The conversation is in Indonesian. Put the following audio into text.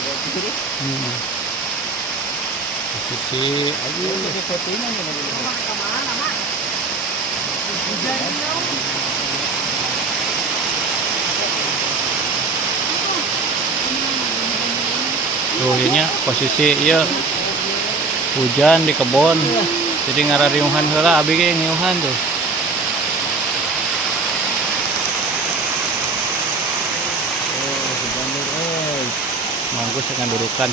Hmm. Posisi aduh. Tuh ini posisi iya hujan di kebun. Jadi ngarariuhan heula abi ge ngiuhan tuh. Manggus dengan dudukan.